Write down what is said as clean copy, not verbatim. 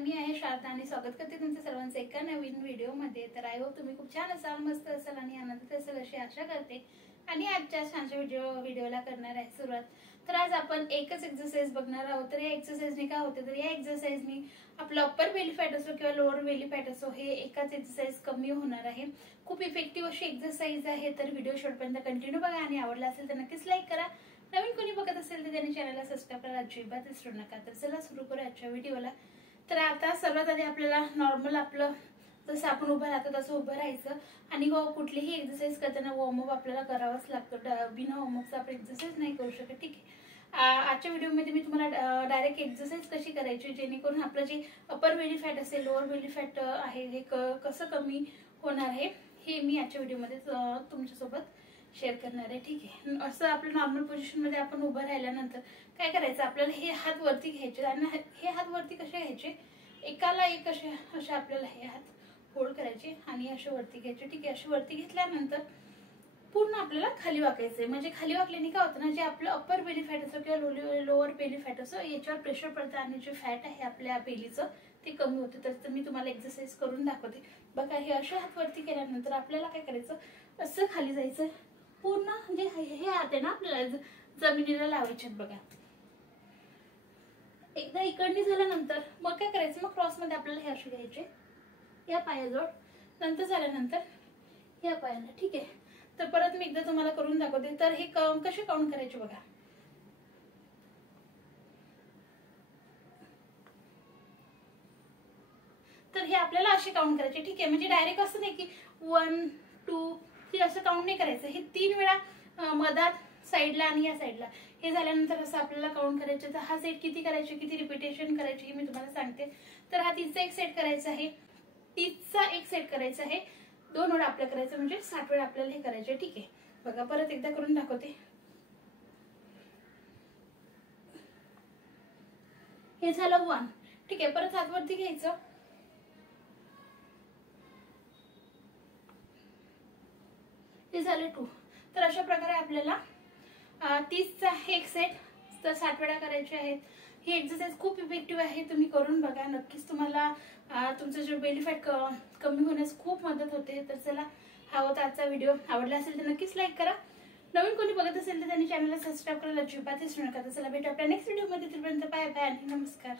मी आहे शारदा आणि स्वागत करते तुमचं सर्वांचं एका नवीन व्हिडिओमध्ये। तर आय होप तुम्ही खूप छान असाल, मस्त असाल आणि आनंदित असाल अशी आशा करते। आणि आजच्या छानशा व्हिडिओला करणार आहे सुरुवात। तर आज आपण एकच एक्सरसाइज बघणार आहोत। तर या एक्सरसाइजने काय होते, तर या एक्सरसाइजने आपलं अप्पर बेली फॅट असो किंवा लोअर बेली फॅट असो हे एकाच एक्सरसाइज कमी होणार आहे। खूप इफेक्टिव्ह अशी एक्सरसाइज आहे। तर व्हिडिओ शेवटपर्यंत कंटिन्यू बघा आणि आवडला असेल तर नक्कीच लाईक करा। नवीन कोणी बघत असेल तर त्यांनी चॅनलला सबस्क्राइब करायला अजिबात विसरू नका। तर चला सुरू करू आजच्या व्हिडिओला। तर आता सर्वात आधी आपल्याला नॉर्मल आपलं जसं आपण उभं राहतो तसं उभं राहायचं आणि कुठलीही एक्सरसाइज करताना वॉर्मअप आपल्याला करावंच लागतं। बिना वॉर्मअपचा आपण एक्सरसाइज नाही करू शकत, ठीक आहे। आजच्या व्हिडिओमध्ये मी तुम्हाला डायरेक्ट एक्सरसाइज कशी करायची जेणेकरून आपलं जे अपर बेली फॅट असेल, लोअर बेली फॅट आहे हे कसं कमी होणार आहे हे मी आजच्या व्हिडिओमध्ये तुमच्यासोबत शेअर करणार आहे, ठीक आहे। असं आपलं नॉर्मल पोझिशन मध्ये आपण उभं राहिल्यानंतर काय करायचं, आपल्याला हे हात वरती घ्यायचे आणि हे हात वरती कसे घ्यायचे, एकाला एक असे आपल्याला हे हात होल्ड करायचे आणि असे वरती घ्यायचे, ठीक आहे। असे वरती घेतल्यानंतर पूर्ण आपल्याला खाली वाकायचंय। म्हणजे खाली वाकल्याने काय होतं ना, जे आपलं अप्पर बेली फॅट असो किंवा लोअर बेली फॅट असो याच्यावर प्रेशर पडतं आणि जे फॅट आहे आपल्या बेलीचं ते कमी होतं। तर मी तुम्हाला एक्सरसाइज करून दाखवते बघा। हे असे हात वरती केल्यानंतर आपल्याला काय करायचं, असं खाली जायचं पूर्ण, म्हणजे हे हात आहे ना आपल्याला जमिनीला लावायचे बघा। एकदा इकडनी झाल्यानंतर मग काय करायचं, मग क्रॉस मध्ये आपल्याला हे असे घ्यायचे या पायाजवळ, नंतर झाल्यानंतर या पायाला, ठीक आहे। तर परत मी एकदा तुम्हाला करून दाखवते। तर हे कसे काउंट करायचे बघा। तर हे आपल्याला असे काउंट करायचे, ठीक आहे। म्हणजे डायरेक्ट असं नाही की 1 2 3 असं काउंट नाही करायचं। हे 3 वेळा मधात, साईडला आणि या साईडला, हे झाल्यानंतर असं आपल्याला काउंट करायचं। तर हा सेट किती करायचे, किती रिपिटेशन करायची हे मी तुम्हाला सांगते। तर हा 30चा एक सेट करायचा आहे, 30चा एक सेट करायचा आहे, 2 वेळा आपल्याला करायचं, म्हणजे 60 वेळा आपल्याला हे करायचे, ठीक आहे। बघा परत एकदा करून दाखवते। हे झालं 1, ठीक आहे। परत हात वरती घ्यायचं, हे झाले 2। तर अशा प्रकारे आपल्याला 30चा एक सेट तर 60 वेळा करायचे आहेत। ही एक्सरसाइज खूप इफेक्टिव्ह आहे, तुम्ही करून बघा। नक्कीच तुम्हाला तुमचं जे बेली फॅट कमी होण्यास खूप मदत होते। तर चला, हा होता आजचा व्हिडिओ। आवडला असेल तर नक्कीच लाईक करा। नवीन कोणी बघत असेल तर त्यांनी चॅनलला सबस्क्राइब करायला अजिबात विसरू नका। तर चला भेटू आपल्या नेक्स्ट व्हिडिओमध्ये। तोपर्यंत बाय बाय आणि नमस्कार।